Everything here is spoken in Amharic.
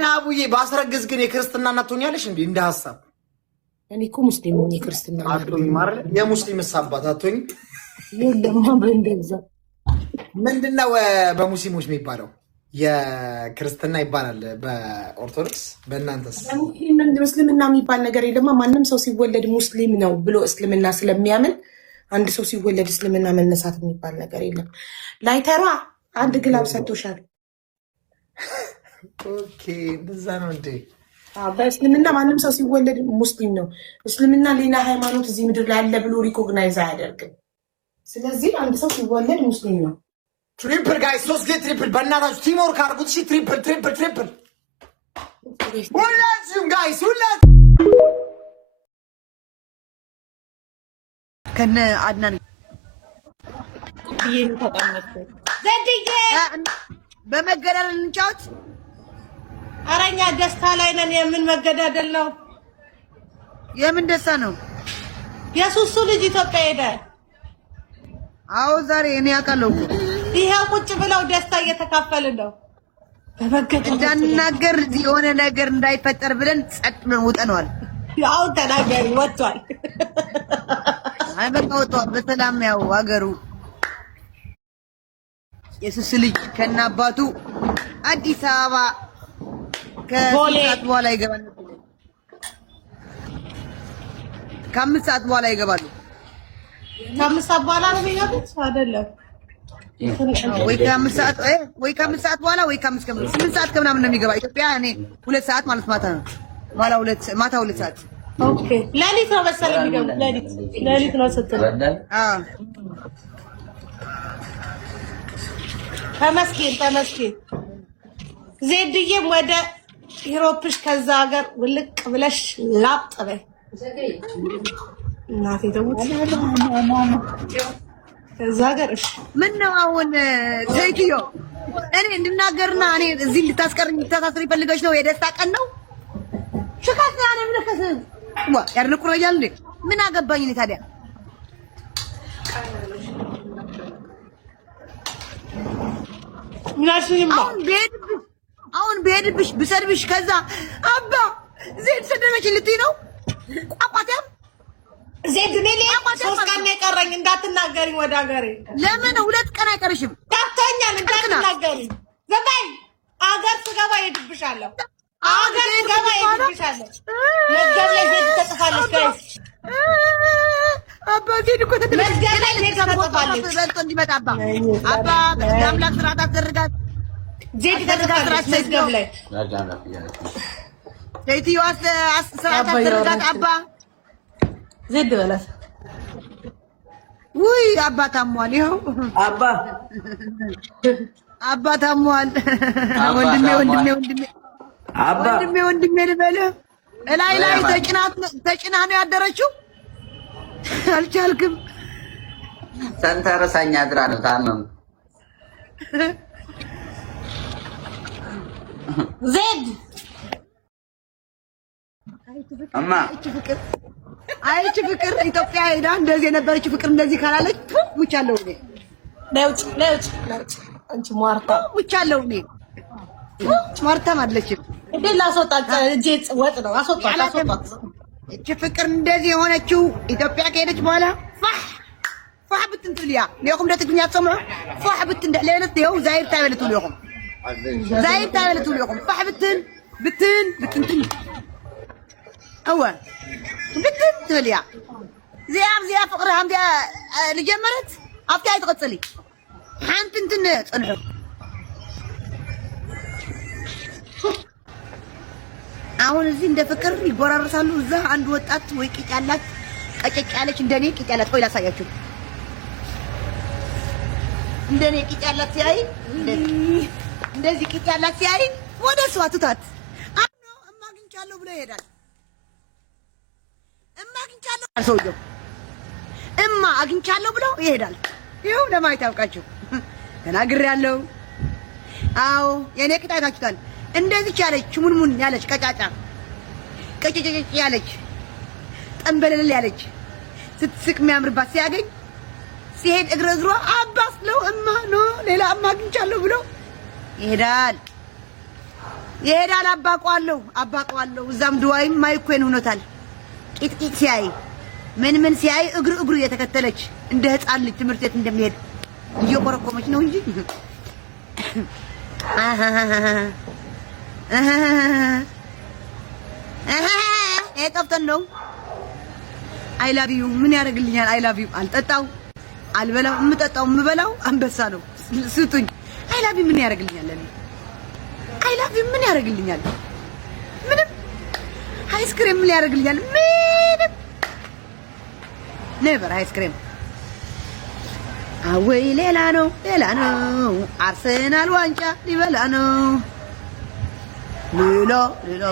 ቆሜ አቡዬ ባስረግዝ ግን የክርስትና እናት ትሆኛለሽ እንዴ? እንደ ሐሳብ እኔ እኮ ሙስሊም ነኝ። የክርስትና አትሆኝ ማለት የሙስሊም አባት አትሆኝ። የለማ በእንደዛ ምንድነው በሙስሊሞች የሚባለው? የክርስትና ይባላል በኦርቶዶክስ። በእናንተስ? እስልምና የሚባል ነገር የለማ። ማንም ሰው ሲወለድ ሙስሊም ነው ብሎ እስልምና ስለሚያምን አንድ ሰው ሲወለድ እስልምና መነሳት የሚባል ነገር የለም። ላይተሯ አንድ ግላብ ሰጥቶሻል። ኦኬ እንደዛ ነው እንዴ? በእስልምና ማንም ሰው ሲወለድ ሙስሊም ነው። እስልምና ሌላ ሃይማኖት እዚህ ምድር ላይ አለ ብሎ ሪኮግናይዝ አያደርግም። ስለዚህ አንድ ሰው ሲወለድ ሙስሊም ነው። ትሪፕል ጋይስ፣ 3 ጊዜ ትሪፕል በእናታችሁ ቲምወርክ አድርጉት። እሺ ትሪፕል ትሪፕል ትሪፕል ሁላችሁም ጋይስ፣ ሁላችሁም ከነ አድናን ይሄን ተጣመጥኩ ዘድዬ በመገዳደል እንጫወት። አረኛ ደስታ ላይ ነን። የምን መገዳደል ነው? የምን ደስታ ነው? የሱሱ ልጅ ኢትዮጵያ ሄደ። አዎ ዛሬ እኔ አውቃለሁ። ይሄው ቁጭ ብለው ደስታ እየተካፈልን ነው። በመገዳደል እንዳናገር የሆነ ነገር እንዳይፈጠር ብለን ጸጥ ብለን ውጠነዋል። ያው ተናገሪ ወጥቷል። አይ በቃ ወጥቷል በሰላም ያው አገሩ የሱስ ልጅ ከና አባቱ አዲስ አበባ ከሰዓት በኋላ ይገባሉ። ከአምስት ሰዓት በኋላ ይገባሉ። ከአምስት ሰዓት በኋላ ነው የሚገቡት አይደለም ወይ? ከአምስት ሰዓት በኋላ ወይ ስምንት ሰዓት ከምናምን ነው የሚገባ ኢትዮጵያ። እኔ 2 ሰዓት ማለት ማታ ነው። ማታ 2 ሰዓት ኦኬ። ሌሊት ነው መሰለኝ የሚገቡት። ሌሊት ነው ስትል ተመስገን ዜድዬም ወደ ዩሮፕሽ ከዛ ሀገር ውልቅ ብለሽ ላጥ በይ። እናቴ ተውት ከዛ ሀገር። እሺ ምን ነው አሁን ሴትዮ እኔ እንድናገርና እኔ እዚህ እንድታስቀርኝ ልታሳስሪ ፈልገሽ ነው? የደስታ ቀን ነው ሽካት ያለ ምንከስ ያርልቁ ነው ያለ ምን አገባኝ እኔ ታዲያ። አሁን በሄድብሽ ብሰርብሽ ከዛ አባ ዜድ ሰደበች ልትይ ነው? ቋቋታም ዜድ ነሌ 3 ቀን የቀረኝ እንዳትናገሪኝ ወደ ሀገሬ። ለምን 2 ቀን አይቀርሽም? ዳክተኛል እንዳትናገሪኝ። ዘባይ አገር ስገባ ሄድብሻለሁ። አገር ስገባ ሄድብሻለሁ። መዝገብ ላይ ዜድ ተጽፋለች ጋይስ። አባ ዜድ እኮ መዝገብ ላይ ዜድ ተጽፋለች። በልጦ እንዲመጣ አባ የአምላክ ስርዓት አስደርጋት። ዜድ ተጽፋለች መዝገብ ላይ። ሴትዮዋ ስርዓት አስደርጋት አባ ዜድ በላት። ውይ አባ ታሟል። ይኸው አባ ታሟል። ወንድሜ ልበልህ እላይ ተጭና ነው ያደረችው። አልቻልክም። ሰንተረሳኛ አድራ ነው ታመም። ዜድ እማ አይቺ ፍቅር ኢትዮጵያ ሄዳ እንደዚህ የነበረች ፍቅር እንደዚህ ካላለች ሙቻለሁ እኔ። ለውጭ አንቺ ማርታ ሙቻለሁ እኔ። ማርታም አለችም እንዴ ላስወጣት። እጄ ወጥ ነው አስወጣት። እቺ ፍቅር እንደዚህ የሆነችው ኢትዮጵያ ከሄደች በኋላ ፋህ ብትንትልያ ለኩም ለትግኛ ተሰምዑ ፋህ ብትን ለለት ይኸው ዛይር ታበለቱ ለኩም ፋህ ብትን هو بدن توليا زي فقرها هم اللي جمرت أفتح تقتلي حنت انتن تصنحو አሁን እዚህ እንደ ፍቅር ይጎራረሳሉ። እዛ አንድ ወጣት ወይ ቂጥ ያላት ቀጨጭ ያለች እንደኔ ቂጥ ያላት ቆይ ላሳያችሁ። እንደኔ ቂጥ ያላት ሲያይ እንደዚህ ቂጥ ያላት ሲያይ ወደ እሷ ትታት አሁን እማግኝቻለሁ ብሎ ይሄዳል። ሰውየው አግኝቻለሁ ብሎ ይሄዳል። ይኸው ለማየት ያውቃችሁ ተናግሬያለሁ። አዎ የኔ ቂጥ አይታችኋል። እንደዚህ ያለች ሙንሙን ያለች ቀጫጫ ቀጭጭጭ ያለች ጠንበለል ያለች ስትስቅ የሚያምርባት ሲያገኝ ሲሄድ እግረ አባስ ነው እማ ነው ሌላ እማ አግኝቻለሁ ብሎ ይሄዳል። ይሄዳል። አባቋለሁ እዛም ድዋይም ማይኮን ሆኖታል። ቂጥቂጥ ሲያይ ምን ሲያይ እግሩ እየተከተለች እንደ ህፃን ልጅ ትምህርት ቤት እንደሚሄድ እየቆረቆመች ነው እንጂ የጠፍተን ነው። አይ ላቭ ዩ ምን ያደርግልኛል? አይ ላቭ ዩ አልጠጣው አልበላው የምበላው አንበሳ ነው። ስጡኝ። አይ ላቭ ዩ ምን ያደርግልኛል? አይ ላቭ ዩ ምን ያደርግልኛል? ምንም። አይስክሬም ምን ያደርግልኛል? ምንም። ኔቨር አይስክሬም። አወይ ሌላ ነው አርሰናል ዋንጫ ሊበላ ነው ሌላ